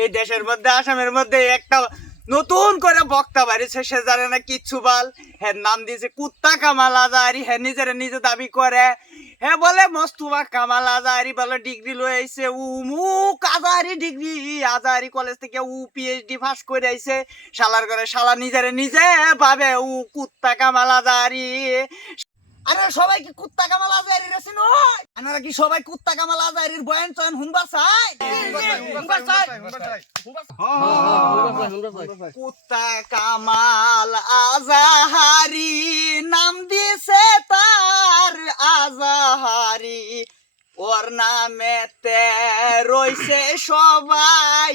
এই দেশের মধ্যে আসামের মধ্যে একটা নতুন করে বক্তা বাড়িছে, সে জানে না কিচ্ছু বল। হ্যাঁ নাম দিয়েছে কুত্তা কামাল আজাহারি। হ্যাঁ নিজে দাবি করে, হ্যাঁ বলে মোস্তফা কামাল আজাহারি বলে ডিগ্রি লয়ে আইছে, মুক আজাহারি ডিগ্রি, আজাহারি কলেজ থেকে পিএইচডি পাস করে আইছে। শালার করে শালা নিজে ভাবে কুত্তা কামাল আজাহারি। আরে সবাই কি কুত্তা কামাল আজাহারির আছেন? আপনারা কি সবাই কুত্তা কামাল আজাহারির বয়ান চয়ন হুনবা চাই? কুত্তা কামাল আজাহারি নাম দিছে তার আজাহারি, ওর নামেতে রইছে সবাই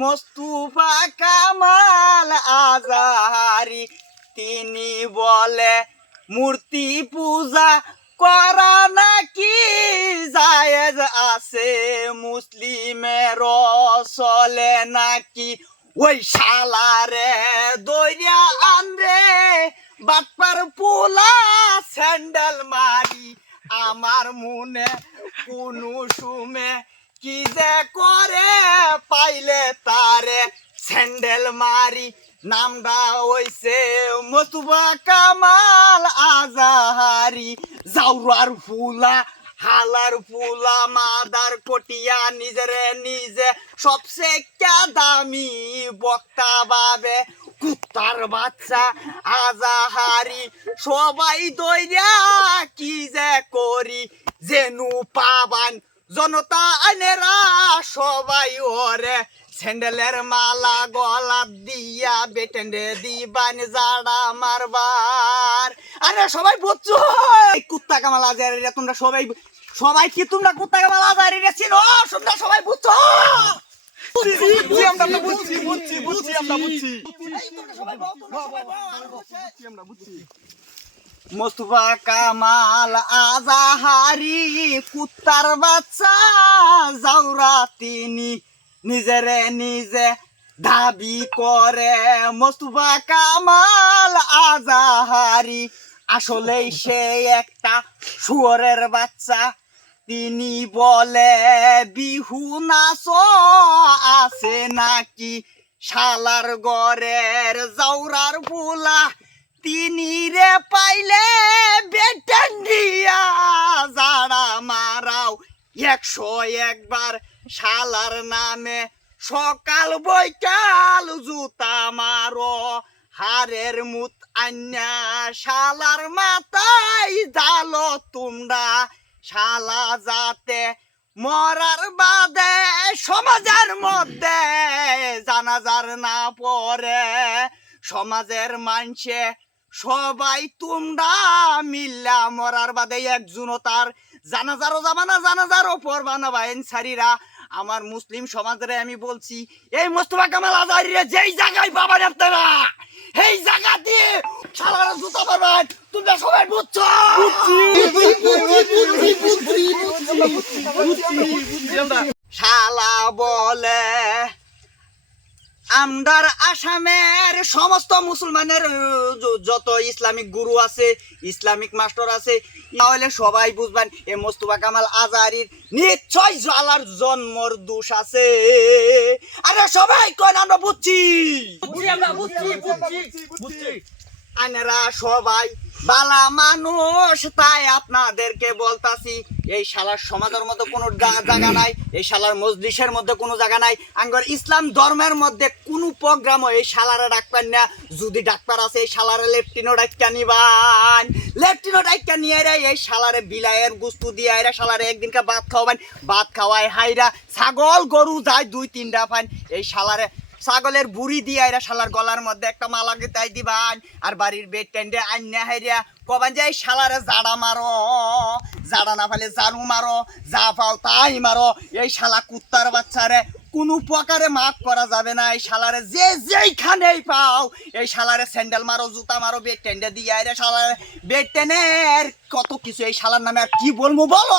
মোস্তফা কামাল আজাহারি। তিনি বলে মূর্তি পূজা করা নাকি জায়েজ আছে, মুসলিমের চলে নাকি। ওই শালারে দইরা আনরে বাটপার পোলা স্যান্ডেল মারি, আমার মনে কোনো সুমে কি যে করে পাইলে তারে স্যান্ডেল মারি। নামটা হইছে মোস্তফা কামাল আজাহারি। জাউরার ফুলা হালার ফুলা মাদার কটিয়া নিজে সবচেয়ে দামি বক্তা বাবে কুত্তার বাচ্চা আজাহারি। সবাই দইরা কি যে করি যেনু পাবান জনতা আনেরা সবাই ওরে স্যান্ডেলের মালা গলা দিয়া বেটেন্ডে দিবান জাড়া মারবার। আরে সবাই বুঝছো কুত্তা কামাল আজাহারি? তোমরা সবাই কি তোমরা কুত্তা কামাল আজাহারি চিনো? তোমরা সবাই বুঝছো? মোস্তফা কামাল আজাহারি কুত্তার বাচ্চা জাউরা, তিনি নিজে দাবি করে মোস্তফা কামাল আজাহারি। আসলেই সে একটা শুয়োরের বাচ্চা। তিনি বলে বিহু নাচ আছে নাকি শালার গরের জাউরার ফুলা, তিনি রে পাইলে বেটান্ডিয়া জাড়া মারাও 101 বার শালার নামে। সকাল বৈকাল জুতা মারো হারের মুত আন্যা শালার মাথায় জালো তোমরা। শালা যাতে মরার বাদে সমাজের মধ্যে জানাজার না পড়ে, সমাজের মানুষে সবাই তোমরা মিল্লা মরার বাদে একজনও তার জানাজারও যাবা না, জানাজারও পড়বা না বাইন সারিরা। আমার মুসলিম সমাজে আমি বলছি, এই মোস্তফা কামাল আজাহারিরে যেই জায়গায় পাবেন আপনারা এই জায়গা দিয়ে শালারা জুতা পাবেন। তোমরা সবাই বুঝছো? শালা বলে আমদার আসামের সমস্ত মুসলমানের যত ইসলামিক গুরু আছে, ইসলামিক মাস্টার আছে, তাহলে সবাই বুঝবেন এ মোস্তফা কামাল আজাহারির নিশ্চয় জালার জন্মর দোষ আছে। আরে সবাই কোন আমরা বুঝছি, আনেরা সবাই বালা মানুষ, তাই আপনাদেরকে বলতাছি এই শালার সমাজের মধ্যে কোনো জায়গা নাই, এই শালার মজলিসের মধ্যে কোনো জায়গা নাই, আঙ্গর ইসলাম ধর্মের মধ্যে কোনো প্রোগ্রামও এই শালারে ডাকবেন না। যদি ডাক্তার আছে এই শালারে লেফটিনো ডাক্কা নিবান, লেফটিনো ডাক্কা নিয়ে এই শালারে বিলাইয়ের গুস্তু দিয়ে এরা শালারে একদিনকে ভাত খাওয়াবেন, ভাত খাওয়ায় হাইরা ছাগল গরু যায় 2-3টা ফাইন, এই শালারে ছাগলের বুড়ি দিয়ে এরা শালার গলার মধ্যে একটা মালা গেতাই দিবান, আর বাড়ির বেড টেন্ডে আন্যা হাইরা কবান যে এই শালারে জাড়া মারো, জাড়া না ফেলে জারু মারো, যা পাও তাই মারো। এই শালা কুত্তার বাচ্চারে কোনো প্রকারে মাফ করা যাবে না। এই শালারে যেইখানেই পাও এই শালারে স্যান্ডেল মারো, জুতা মারো, বেড টেন্ডে দিয়ে এরা শালারে বেড টেনের কত কিছু। এই শালার নামে আর কি বলবো বলো?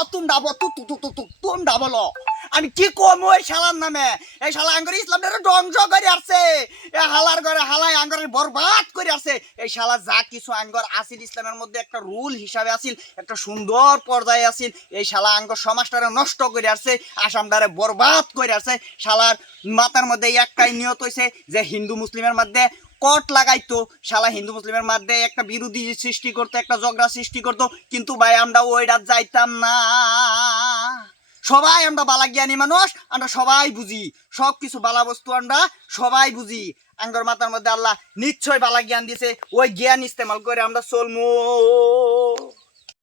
তোমরা বলো। আমি কি কম ওই শালার নামে এই শালা আঙ্গর ইসলামটা ধ্বংস করে আসছে এ হালার ঘরে হালাই আঙ্গরের বরবাদ করে আসছে এই শালা যা কিছু আঙ্গর আসিল ইসলামের মধ্যে একটা রুল হিসাবে আসিল একটা সুন্দর পর্যায়ে আসিল এই শালা আঙ্গর সমাজটারে নষ্ট করে আসছে আসামটারে বরবাদ করে আসছে শালার মাথার মধ্যে একটাই নিয়ত হয়েছে যে হিন্দু মুসলিমের মধ্যে কট লাগাইতো শালা হিন্দু মুসলিমের মধ্যে একটা বিরোধী সৃষ্টি করতো একটা ঝগড়া সৃষ্টি করতো কিন্তু ভাই আমরা ওইটা যাইতাম না সবাই আমরা বালা জ্ঞানী মানুষ আমরা সবাই বুঝি সব কিছু বালা বস্তু আমরা সবাই বুঝি আঙ্গর মাথার মধ্যে আল্লাহ নিশ্চয় বালা জ্ঞান দিছে ওই জ্ঞান ইস্তেমাল করে আমরা চলমু